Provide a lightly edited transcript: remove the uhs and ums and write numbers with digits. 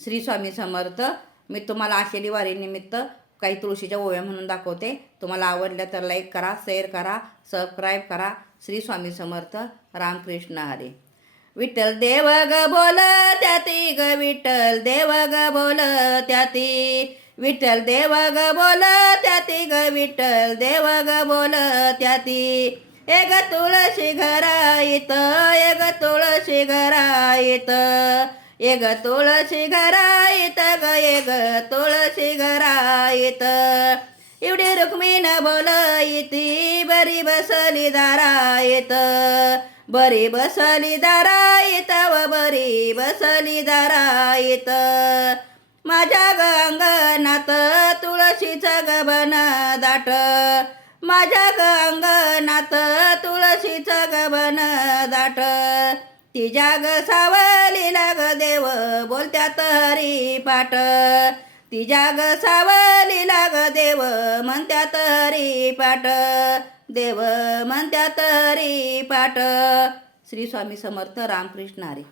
श्री स्वामी समर्थ. मी तुम्हाला आषाढी वारीनिमित्त काही तुळशीच्या ओव्या म्हणून दाखवते. तुम्हाला आवडल्या तर लाईक करा, शेअर करा, सबस्क्राईब करा. श्री स्वामी समर्थ. रामकृष्ण हरी. विठ्ठल देव ग बोल त्याती ग, विठ्ठल देव ग बोल त्याती, विठ्ठल देव ग बोल त्याती ग, विठ्ठल देव ग बोल त्याती. एक तुळशी घराईत, एक तुळशी घराईत, एक तुळशी घराईत ग, एक तुळशी घराईत. एवढी रुक्मिण बोलईती, बरी बसली दाराईत, बरी बसली दाराईत व बरी बसली दाराईत. माझ्या ग अंगणात तुळशीचं गबन दाट, माझ्या ग अंगणात तुळशीचं गबन दाट. तिच्या ग सावलीला ग देव बोलत्यात हरिपाठ, तिच्या ग सावलीला ग देव म्हणत्यात हरिपाठ, देव म्हणत्यात हरिपाठ. श्री स्वामी समर्थ. रामकृष्ण हरी.